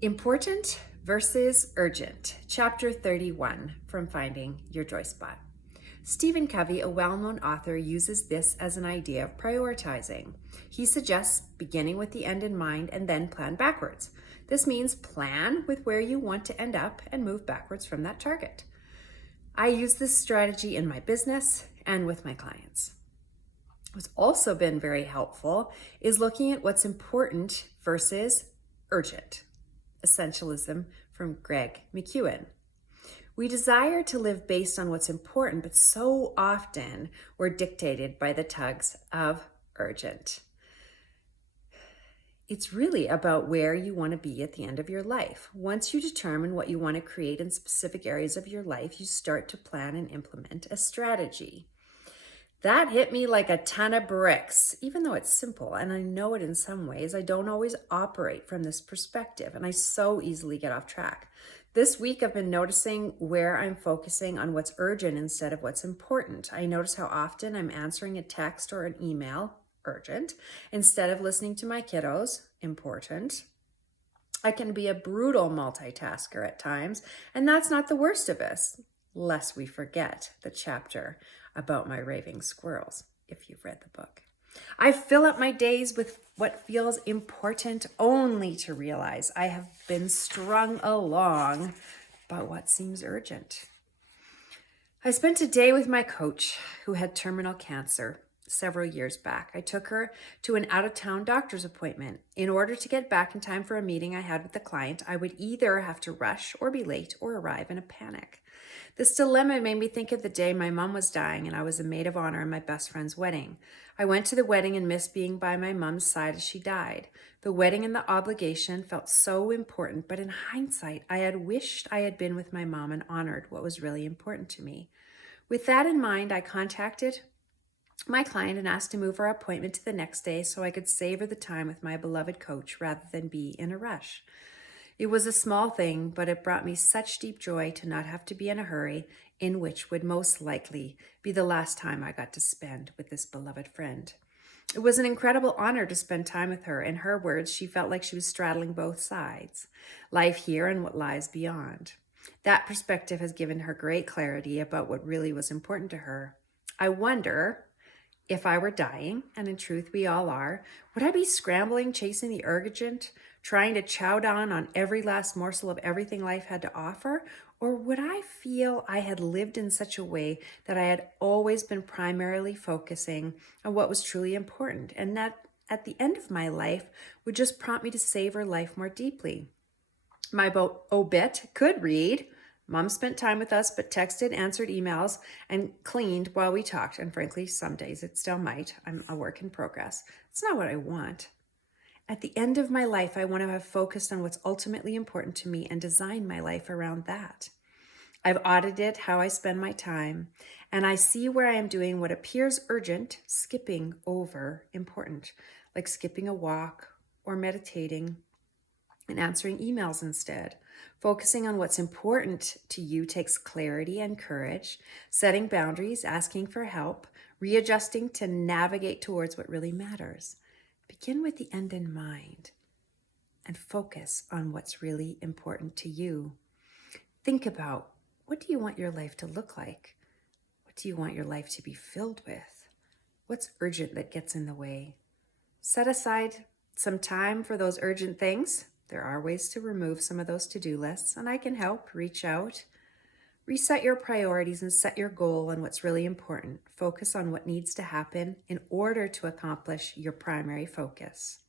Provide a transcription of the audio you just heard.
Important versus Urgent, Chapter 31 from Finding Your Joy Spot. Stephen Covey, a well-known author, uses this as an idea of prioritizing. He suggests beginning with the end in mind and then plan backwards. This means plan with where you want to end up and move backwards from that target. I use this strategy in my business and with my clients. What's also been very helpful is looking at what's important versus urgent. Essentialism from Greg McKeown. We desire to live based on what's important, but so often we're dictated by the tugs of urgent. It's really about where you want to be at the end of your life. Once you determine what you want to create in specific areas of your life, you start to plan and implement a strategy. That hit me like a ton of bricks. Even though it's simple and I know it in some ways, I don't always operate from this perspective and I so easily get off track. This week I've been noticing where I'm focusing on what's urgent instead of what's important. I notice how often I'm answering a text or an email, urgent, instead of listening to my kiddos, important. I can be a brutal multitasker at times, and that's not the worst of us, lest we forget the chapter about my raving squirrels, if you've read the book. I fill up my days with what feels important only to realize I have been strung along by what seems urgent. I spent a day with my coach who had terminal cancer several years back. I took her to an out-of-town doctor's appointment. In order to get back in time for a meeting I had with the client, I would either have to rush or be late or arrive in a panic. This dilemma made me think of the day my mom was dying and I was a maid of honor in my best friend's wedding. I went to the wedding and missed being by my mom's side as she died. The wedding and the obligation felt so important, but in hindsight, I had wished I had been with my mom and honored what was really important to me. With that in mind, I contacted my client and asked to move our appointment to the next day so I could savor the time with my beloved coach rather than be in a rush. It was a small thing, but it brought me such deep joy to not have to be in a hurry, in which would most likely be the last time I got to spend with this beloved friend. It was an incredible honor to spend time with her. In her words, she felt like she was straddling both sides, life here and what lies beyond. That perspective has given her great clarity about what really was important to her. I wonder, if I were dying, and in truth we all are, would I be scrambling, chasing the urgent, trying to chow down on every last morsel of everything life had to offer? Or would I feel I had lived in such a way that I had always been primarily focusing on what was truly important, and that at the end of my life would just prompt me to savor life more deeply? My obit could read, Mom spent time with us, but texted, answered emails, and cleaned while we talked. And frankly, some days it still might. I'm a work in progress. It's not what I want. At the end of my life, I want to have focused on what's ultimately important to me and design my life around that. I've audited how I spend my time, and I see where I am doing what appears urgent, skipping over important, like skipping a walk or meditating and answering emails instead. Focusing on what's important to you takes clarity and courage, setting boundaries, asking for help, readjusting to navigate towards what really matters. Begin with the end in mind and focus on what's really important to you. Think about, what do you want your life to look like? What do you want your life to be filled with? What's urgent that gets in the way? Set aside some time for those urgent things. There are ways to remove some of those to-do lists, and I can help. Reach out. Reset your priorities and set your goal on what's really important. Focus on what needs to happen in order to accomplish your primary focus.